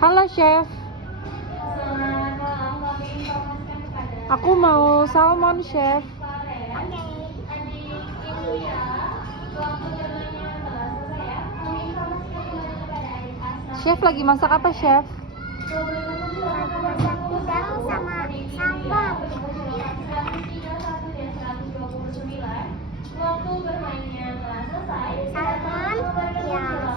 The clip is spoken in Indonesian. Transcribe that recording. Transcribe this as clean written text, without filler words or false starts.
Halo chef, Selamat malam, kami informasikan kepada aku mau salmon chef. adik ibu ya. Waktu bermainnya telah selesai ya. Kami informasikan kembali kepada adik Asal. Chef lagi masak apa chef? Masak udang sama sambal. Waktu bermainnya telah selesai. Salmon, ya.